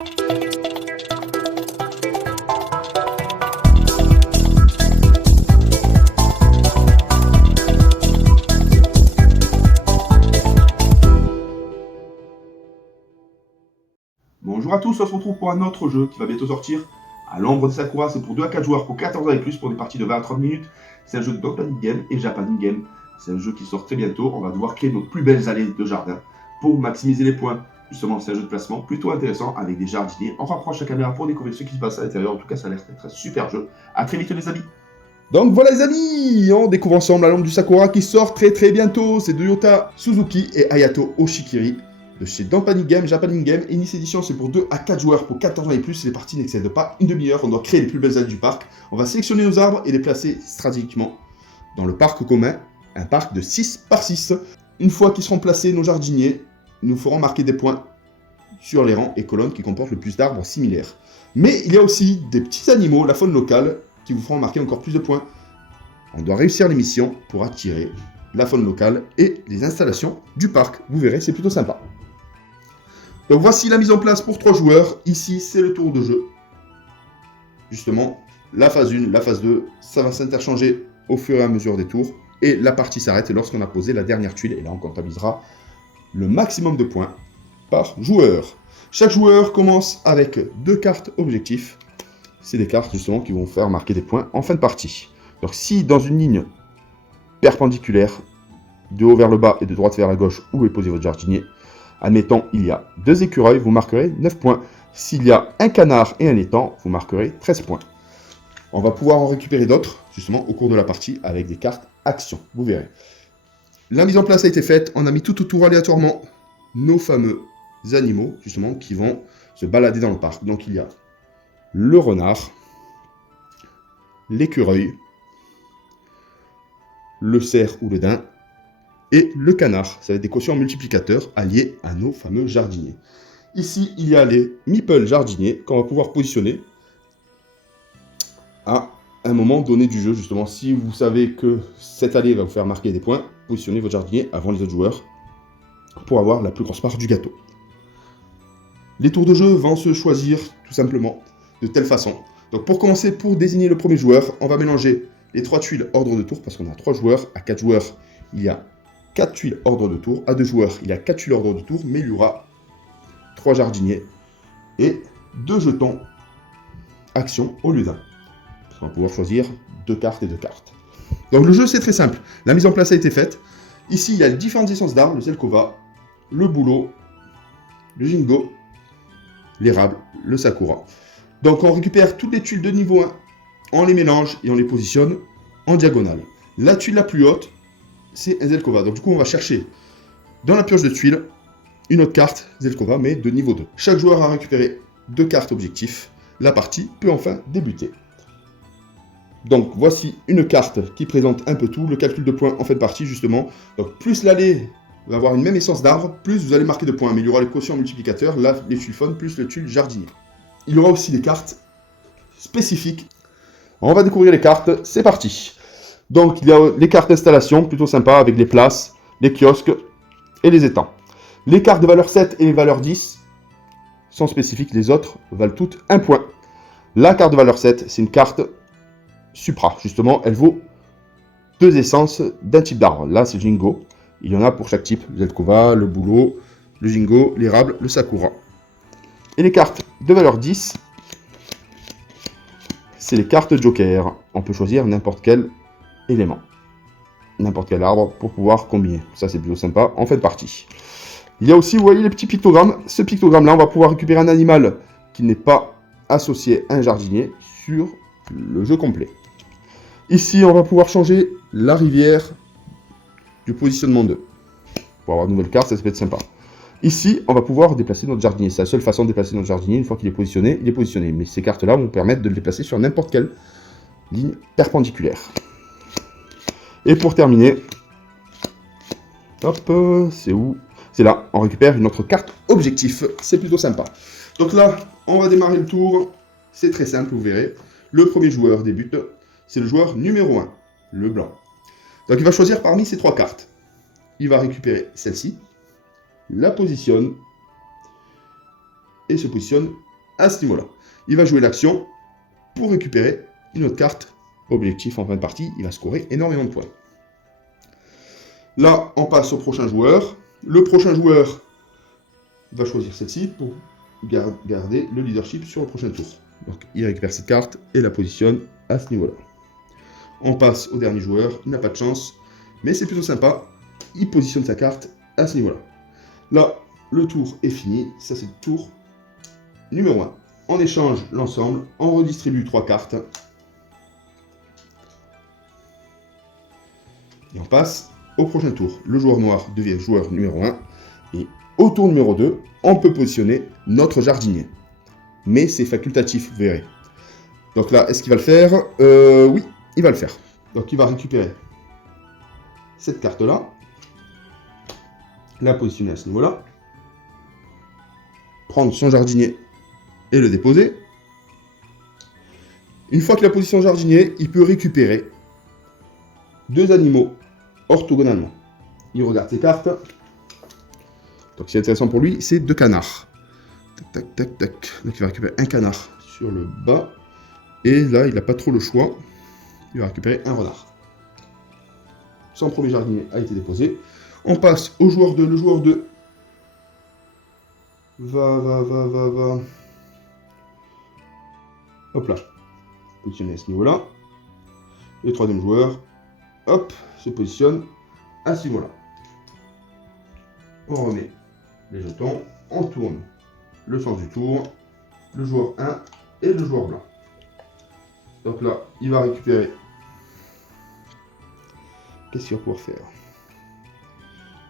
Bonjour à tous, on se retrouve pour un autre jeu qui va bientôt sortir. À l'ombre de Sakura, c'est pour 2 à 4 joueurs pour 14 ans et plus pour des parties de 20 à 30 minutes. C'est un jeu de Don Panic Game et Japan Game. C'est un jeu qui sort très bientôt. On va devoir créer nos plus belles allées de jardin pour maximiser les points. Justement, c'est un jeu de placement plutôt intéressant avec des jardiniers. On rapproche la caméra pour découvrir ce qui se passe à l'intérieur. En tout cas, ça a l'air d'être un super jeu. A très vite les amis. Donc voilà les amis, on découvre ensemble la lampe du Sakura qui sort très bientôt. C'est de Yota Suzuki et Hayato Oshikiri de chez Don Panic Game, Japan Game. Et Nice Edition, c'est pour 2 à 4 joueurs pour 14 ans et plus. Les parties n'excèdent pas une demi-heure. On doit créer les plus belles allées du parc. On va sélectionner nos arbres et les placer stratégiquement dans le parc commun, un parc de 6 par 6. Une fois qu'ils seront placés, nos jardiniers nous feront marquer des points sur les rangs et colonnes qui comportent le plus d'arbres similaires. Mais il y a aussi des petits animaux, la faune locale, qui vous feront marquer encore plus de points. On doit réussir les missions pour attirer la faune locale et les installations du parc. Vous verrez, c'est plutôt sympa. Donc voici la mise en place pour 3 joueurs. Ici, c'est le tour de jeu. Justement, la phase 1, la phase 2, ça va s'interchanger au fur et à mesure des tours. Et la partie s'arrête lorsqu'on a posé la dernière tuile. Et là, on comptabilisera le maximum de points par joueur. Chaque joueur commence avec 2 cartes objectifs. C'est des cartes justement qui vont faire marquer des points en fin de partie. Donc si dans une ligne perpendiculaire, de haut vers le bas et de droite vers la gauche, où est posé votre jardinier, admettons il y a 2 écureuils, vous marquerez 9 points. S'il y a un canard et un étang, vous marquerez 13 points. On va pouvoir en récupérer d'autres, justement, au cours de la partie, avec des cartes action. Vous verrez. La mise en place a été faite. On a mis tout autour aléatoirement nos fameux animaux, justement, qui vont se balader dans le parc. Donc il y a le renard, l'écureuil, le cerf ou le daim, et le canard. Ça va être des quotients multiplicateurs alliés à nos fameux jardiniers. Ici, il y a les meeples jardiniers qu'on va pouvoir positionner à un moment donné du jeu. Justement, si vous savez que cette allée va vous faire marquer des points, positionnez votre jardinier avant les autres joueurs pour avoir la plus grosse part du gâteau. Les tours de jeu vont se choisir tout simplement de telle façon. Donc pour commencer, pour désigner le premier joueur, on va mélanger les 3 tuiles ordre de tour parce qu'on a 3 joueurs. À 4 joueurs, il y a 4 tuiles ordre de tour. À 2 joueurs, il y a 4 tuiles ordre de tour, mais il y aura 3 jardiniers et 2 jetons action au lieu d'un. On va pouvoir choisir 2 cartes et 2 cartes. Donc le jeu, c'est très simple. La mise en place a été faite. Ici, il y a les différentes essences d'arbres, le Zelkova, le bouleau, le Jingo, l'érable, le Sakura. Donc on récupère toutes les tuiles de niveau 1, on les mélange et on les positionne en diagonale. La tuile la plus haute, c'est un Zelkova. Donc du coup, on va chercher dans la pioche de tuiles une autre carte Zelkova, mais de niveau 2. Chaque joueur a récupéré 2 cartes objectifs. La partie peut enfin débuter. Donc voici une carte qui présente un peu tout, le calcul de points en fin de partie justement. Donc plus l'allée va avoir une même essence d'arbre, plus vous allez marquer de points. Mais il y aura les quotients multiplicateurs, là les tuiles faune plus le tuile jardinier. Il y aura aussi des cartes spécifiques. On va découvrir les cartes, c'est parti. Donc il y a les cartes d'installation, plutôt sympa, avec les places, les kiosques et les étangs. Les cartes de valeur 7 et valeur 10 sont spécifiques, les autres valent toutes 1 point. La carte de valeur 7, c'est une carte Supra, justement, elle vaut 2 essences d'un type d'arbre. Là, c'est Jingo. Il y en a pour chaque type. Le Zelkova, le bouleau, le Jingo, l'érable, le Sakura. Et les cartes de valeur 10, c'est les cartes Joker. On peut choisir n'importe quel élément, n'importe quel arbre pour pouvoir combiner. Ça, c'est plutôt sympa en fin de partie. Il y a aussi, vous voyez, les petits pictogrammes. Ce pictogramme-là, on va pouvoir récupérer un animal qui n'est pas associé à un jardinier sur le jeu complet. Ici, on va pouvoir changer la rivière du positionnement 2. Pour avoir de nouvelles cartes, ça peut être sympa. Ici, on va pouvoir déplacer notre jardinier. C'est la seule façon de déplacer notre jardinier. Une fois qu'il est positionné, il est positionné. Mais ces cartes-là vont permettre de le déplacer sur n'importe quelle ligne perpendiculaire. Et pour terminer, hop, c'est où? C'est là, on récupère une autre carte objectif. C'est plutôt sympa. Donc là, on va démarrer le tour. C'est très simple, vous verrez. Le premier joueur débute. C'est le joueur numéro 1, le blanc. Donc il va choisir parmi ces 3 cartes. Il va récupérer celle-ci, la positionne et se positionne à ce niveau-là. Il va jouer l'action pour récupérer une autre carte. Objectif en fin de partie, il va scorer énormément de points. Là, on passe au prochain joueur. Le prochain joueur va choisir celle-ci pour garder le leadership sur le prochain tour. Donc, il récupère cette carte et la positionne à ce niveau-là. On passe au dernier joueur. Il n'a pas de chance, mais c'est plutôt sympa. Il positionne sa carte à ce niveau-là. Là, le tour est fini. Ça, c'est le tour numéro 1. On échange l'ensemble. On redistribue 3 cartes. Et on passe au prochain tour. Le joueur noir devient joueur numéro 1. Et au tour numéro 2, on peut positionner notre jardinier. Mais c'est facultatif, vous verrez. Donc là, est-ce qu'il va le faire? Oui, il va le faire. Donc il va récupérer cette carte-là. La positionner à ce niveau-là. Prendre son jardinier et le déposer. Une fois qu'il a positionné son jardinier, il peut récupérer 2 animaux orthogonalement. Il regarde ses cartes. Donc, c'est intéressant pour lui, c'est 2 canards. Tac, tac, tac, tac. Donc, il va récupérer un canard sur le bas. Et là, il n'a pas trop le choix. Il va récupérer un renard. Son premier jardinier a été déposé. On passe au joueur 2. Le joueur 2 va. Hop là. Positionner à ce niveau-là. Le troisième joueur, hop, se positionne à ce niveau-là. On remet les jetons, on tourne le sens du tour, le joueur 1 et le joueur blanc. Donc là, il va récupérer. Qu'est-ce qu'il va pouvoir faire?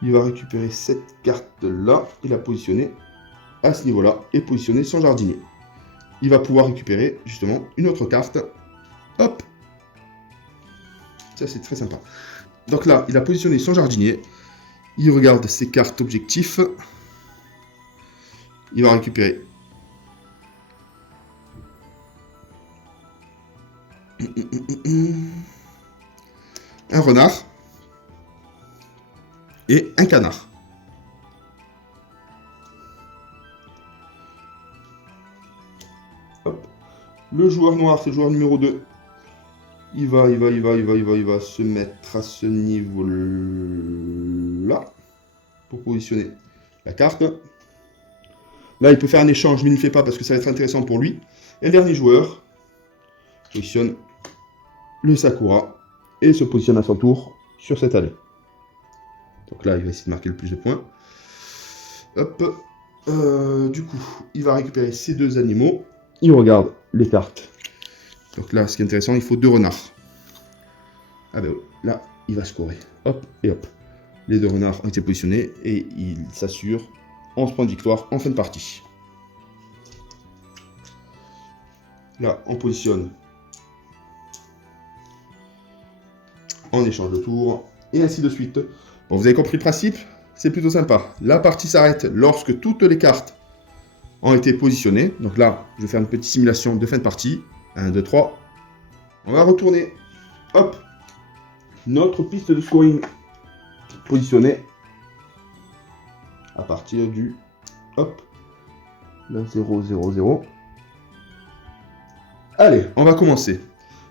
Il va récupérer cette carte-là et la positionner à ce niveau-là et positionner son jardinier. Il va pouvoir récupérer justement une autre carte. Hop! Ça, c'est très sympa. Donc là, il a positionné son jardinier. Il regarde ses cartes objectifs. Il va récupérer un renard et un canard. Hop. Le joueur noir, c'est le joueur numéro 2. Il va se mettre à ce niveau-là pour positionner la carte. Là, il peut faire un échange, mais il ne le fait pas parce que ça va être intéressant pour lui. Et le dernier joueur positionne le Sakura et se positionne à son tour sur cette allée. Donc là, il va essayer de marquer le plus de points. Hop. Du coup, il va récupérer ces 2 animaux. Il regarde les cartes. Donc là, ce qui est intéressant, il faut 2 renards. Ah ben là, il va scorer. Hop et hop. Les 2 renards ont été positionnés et il s'assure 11 points de victoire en fin de partie. Là, on positionne. On échange de tour. Et ainsi de suite. Bon, vous avez compris le principe? C'est plutôt sympa. La partie s'arrête lorsque toutes les cartes ont été positionnées. Donc là, je vais faire une petite simulation de fin de partie. 1, 2, 3. On va retourner. Hop. Notre piste de scoring positionnée à partir du hop. Là, 0, 0, 0. Allez, on va commencer.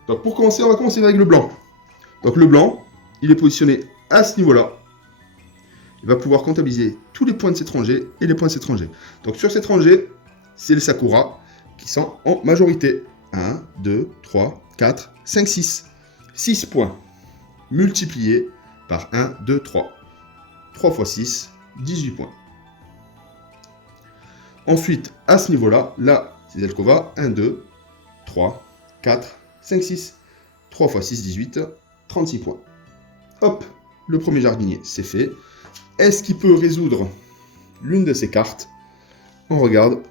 Donc pour commencer, on va commencer avec le blanc. Donc le blanc, il est positionné à ce niveau-là. Il va pouvoir comptabiliser tous les points de cette rangée et les points de cette rangée. Donc sur cette rangée, c'est les Sakura qui sont en majorité. 1, 2, 3, 4, 5, 6. 6 points multipliés par 1, 2, 3. 3 fois 6, 18 points. Ensuite, à ce niveau-là, là, c'est Zelkova. 1, 2, 3, 4, 5, 6. 3 fois 6, 18. 36 points. Hop, le premier jardinier, c'est fait. Est-ce qu'il peut résoudre l'une de ces cartes? On regarde.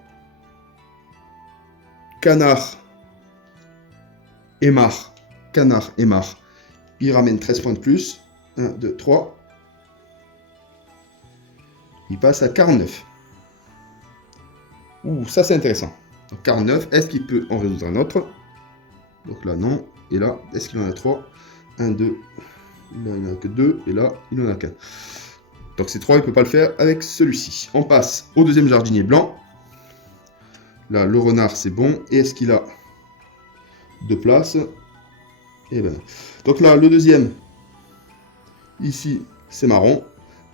Canard et Mar. Canard et Mar. Il ramène 13 points de plus. 1, 2, 3. Il passe à 49. Ouh, ça c'est intéressant. Donc 49, est-ce qu'il peut en résoudre un autre? Donc là, non. Et là, est-ce qu'il en a 3? 1, 2. Là, il n'en a que 2. Et là, il n'en a qu'un. Donc ces 3, il ne peut pas le faire avec celui-ci. On passe au deuxième jardinier blanc. Là, le renard, c'est bon. Et est-ce qu'il a 2 places? Et ben. Donc là, le deuxième, ici, c'est marron.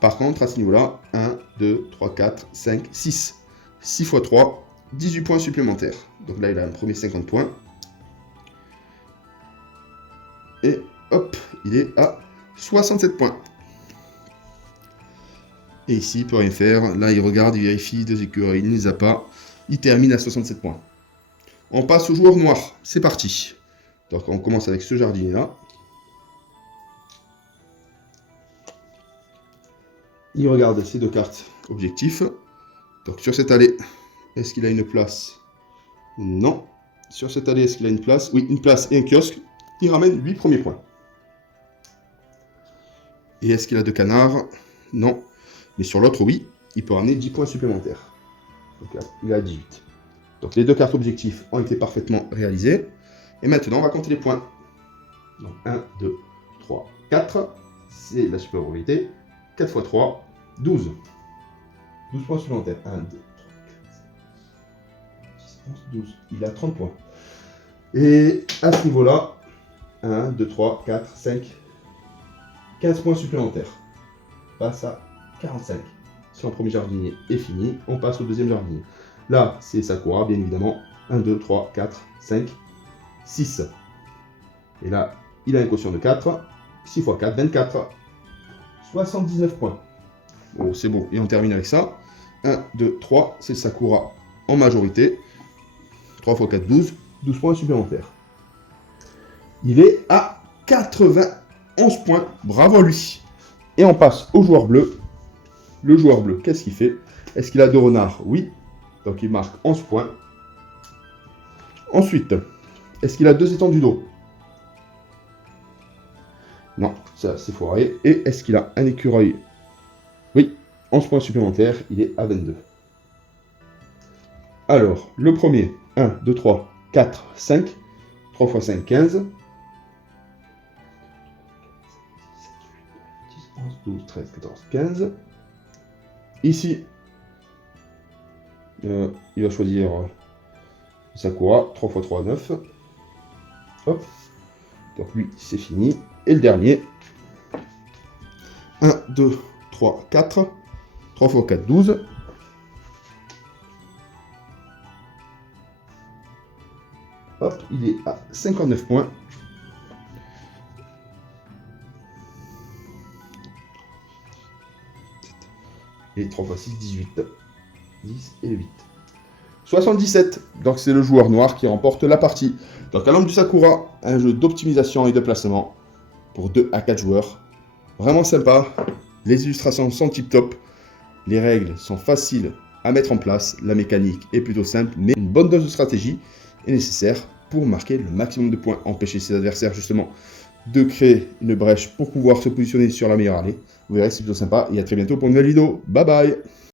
Par contre, à ce niveau-là, 1, 2, 3, 4, 5, 6. 6 x 3, 18 points supplémentaires. Donc là, il a un premier 50 points. Et hop, il est à 67 points. Et ici, il ne peut rien faire. Là, il regarde, il vérifie, 2 écureuils, il ne les a pas. Il termine à 67 points. On passe au joueur noir. C'est parti. Donc, on commence avec ce jardinier-là. Il regarde ces 2 cartes objectifs. Donc, sur cette allée, est-ce qu'il a une place? Non. Sur cette allée, est-ce qu'il a une place? Oui, une place et un kiosque. Il ramène 8 premiers points. Et est-ce qu'il a 2 canards? Non. Mais sur l'autre, oui, il peut ramener 10 points supplémentaires. Donc là, il a 18. Donc les 2 cartes objectifs ont été parfaitement réalisées. Et maintenant, on va compter les points. Donc 1, 2, 3, 4. C'est la supériorité. 4 x 3, 12. 12 points supplémentaires. 1, 2, 3, 4, 5, 10, 11, 12. Il a 30 points. Et à ce niveau-là, 1, 2, 3, 4, 5, 15 points supplémentaires. Passe à 45. Son premier jardinier est fini. On passe au deuxième jardinier. Là, c'est Sakura, bien évidemment. 1, 2, 3, 4, 5, 6. Et là, il a un quotient de 4. 6 x 4, 24. 79 points. Oh, c'est beau. Et on termine avec ça. 1, 2, 3. C'est Sakura en majorité. 3 x 4, 12. 12 points supplémentaires. Il est à 91 points. Bravo à lui. Et on passe au joueur bleu. Le joueur bleu, qu'est-ce qu'il fait? Est-ce qu'il a 2 renards? Oui. Donc il marque 11 points. Ensuite, est-ce qu'il a 2 étendues d'eau? Non, ça c'est foiré. Et est-ce qu'il a un écureuil? Oui, 11 points supplémentaires, il est à 22. Alors, le premier, 1, 2, 3, 4, 5. 3 x 5, 15. 10, 11, 12, 13, 14, 15. Ici, il va choisir Sakura, 3 x 3, 9. Hop. Donc lui, c'est fini. Et le dernier, 1, 2, 3, 4. 3 x 4, 12. Hop, il est à 59 points. Et 3 x 6, 18. 10 et 8. 77. Donc c'est le joueur noir qui remporte la partie. Donc à l'ombre du Sakura, un jeu d'optimisation et de placement pour 2 à 4 joueurs. Vraiment sympa. Les illustrations sont tip top. Les règles sont faciles à mettre en place. La mécanique est plutôt simple, mais une bonne dose de stratégie est nécessaire pour marquer le maximum de points. Empêcher ses adversaires justement de créer une brèche pour pouvoir se positionner sur la meilleure allée. Vous verrez, c'est plutôt sympa. Et à très bientôt pour une nouvelle vidéo. Bye bye.